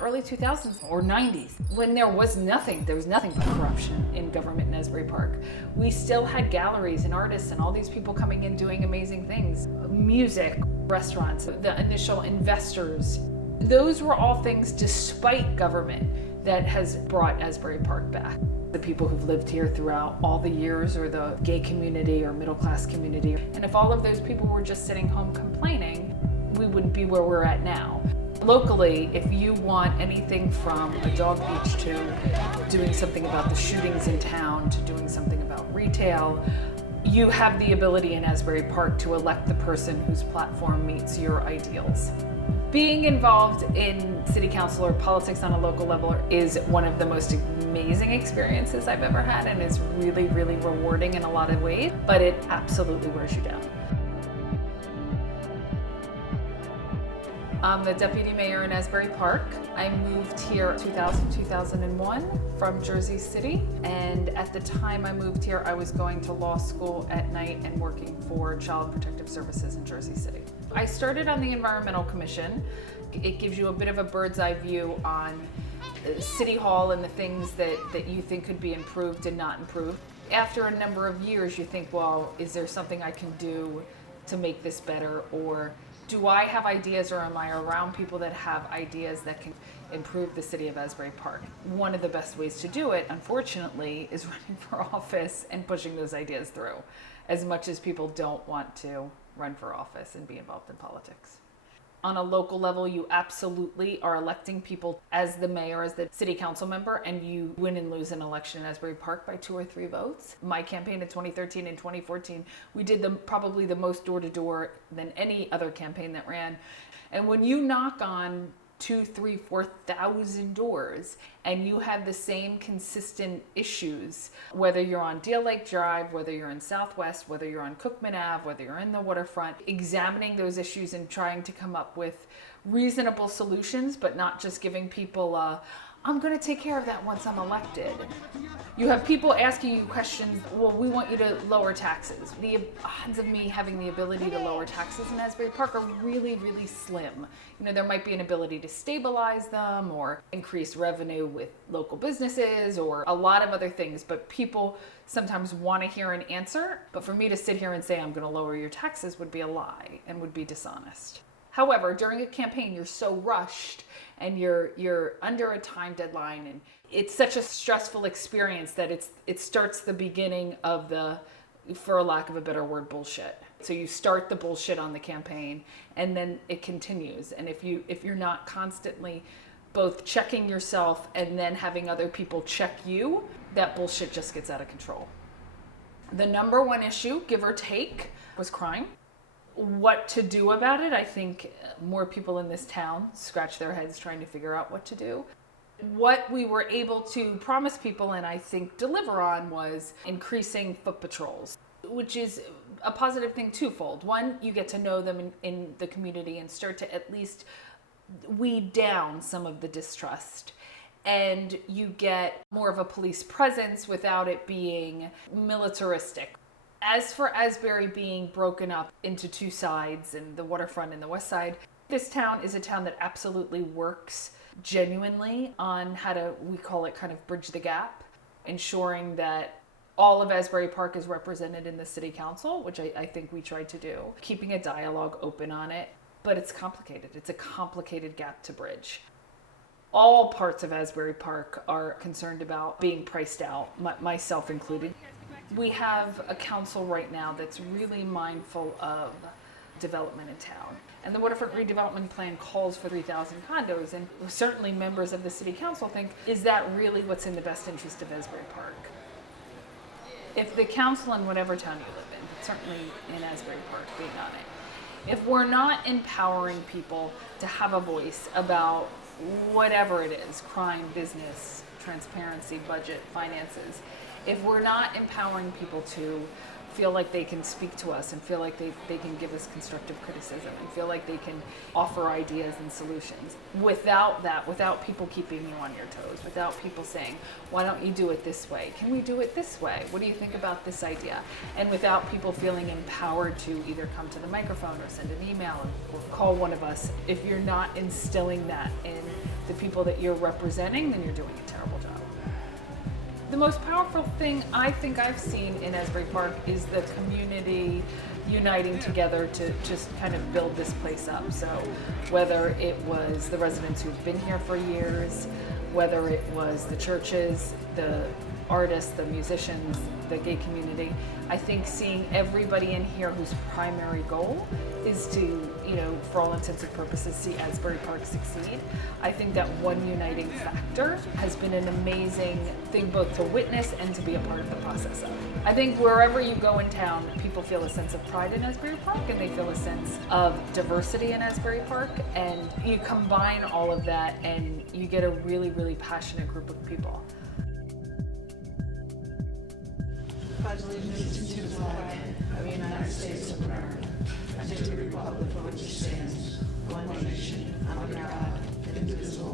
Early 2000s or 90s, when there was nothing but corruption in government in Asbury Park. We still had galleries and artists and all these people coming in doing amazing things. Music, restaurants, the initial investors. Those were all things despite government that has brought Asbury Park back. The people who've lived here throughout all the years, or the gay community or middle class community. And if all of those people were just sitting home complaining, we wouldn't be where we're at now. Locally, if you want anything from a dog beach to doing something about the shootings in town to doing something about retail, you have the ability in Asbury Park to elect the person whose platform meets your ideals. Being involved in city council or politics on a local level is one of the most amazing experiences I've ever had, and is really, really rewarding in a lot of ways, but it absolutely wears you down. I'm the deputy mayor in Asbury Park. I moved here 2001 from Jersey City, and at the time I moved here, I was going to law school at night and working for Child Protective Services in Jersey City. I started on the Environmental Commission. It gives you a bit of a bird's eye view on City Hall and the things that you think could be improved and not improved. After a number of years, you think, well, is there something I can do to make this better, or do I have ideas, or am I around people that have ideas that can improve the city of Asbury Park? One of the best ways to do it, unfortunately, is running for office and pushing those ideas through, as much as people don't want to run for office and be involved in politics. On a local level, you absolutely are electing people as the mayor, as the city council member, and you win and lose an election in Asbury Park by 2 or 3 votes. My campaign in 2013 and 2014, we did probably the most door-to-door than any other campaign that ran. And when you knock on 2,000, 3,000, 4,000 doors, and you have the same consistent issues, whether you're on Deal Lake Drive, whether you're in Southwest, whether you're on Cookman Ave, whether you're in the waterfront, examining those issues and trying to come up with reasonable solutions, but not just giving people I'm going to take care of that once I'm elected. You have people asking you questions, well, we want you to lower taxes. The odds of me having the ability to lower taxes in Asbury Park are really, really slim. You know, there might be an ability to stabilize them or increase revenue with local businesses or a lot of other things, but people sometimes want to hear an answer. But for me to sit here and say I'm going to lower your taxes would be a lie and would be dishonest. However, during a campaign, you're so rushed and you're under a time deadline, and it's such a stressful experience that it starts the beginning of the, for lack of a better word, bullshit. So you start the bullshit on the campaign, and then it continues. And if you're not constantly both checking yourself and then having other people check you, that bullshit just gets out of control. The number one issue, give or take, was crime. What to do about it, I think more people in this town scratch their heads trying to figure out what to do. What we were able to promise people and I think deliver on was increasing foot patrols, which is a positive thing twofold. One, you get to know them in the community and start to at least weed down some of the distrust. And you get more of a police presence without it being militaristic. As for Asbury being broken up into 2 sides, and the waterfront and the west side, this town is a town that absolutely works genuinely on how to, we call it kind of bridge the gap, ensuring that all of Asbury Park is represented in the city council, which I think we tried to do, keeping a dialogue open on it. But it's complicated. It's a complicated gap to bridge. All parts of Asbury Park are concerned about being priced out, myself included. We have a council right now that's really mindful of development in town. And the waterfront redevelopment plan calls for 3,000 condos, and certainly members of the city council think, is that really what's in the best interest of Asbury Park? If the council in whatever town you live in, but certainly in Asbury Park being on it, if we're not empowering people to have a voice about whatever it is, crime, business, transparency, budget, finances, if we're not empowering people to feel like they can speak to us and feel like they can give us constructive criticism and feel like they can offer ideas and solutions, without people keeping you on your toes, without people saying, why don't you do it this way? Can we do it this way? What do you think about this idea? And without people feeling empowered to either come to the microphone or send an email or call one of us, if you're not instilling that in the people that you're representing, then you're doing a terrible job. The most powerful thing I think I've seen in Asbury Park is the community uniting together to just kind of build this place up. So whether it was the residents who've been here for years, whether it was the churches, the artists, the musicians, the gay community, I think seeing everybody in here whose primary goal is to, you know, for all intents and purposes, see Asbury Park succeed. I think that one uniting factor has been an amazing thing both to witness and to be a part of the process of. I think wherever you go in town, people feel a sense of pride in Asbury Park and they feel a sense of diversity in Asbury Park, and you combine all of that and you get a really, really passionate group of people. Pledge allegiance to the flag of the United States of America and to the republic for which it stands, one nation, under God, indivisible,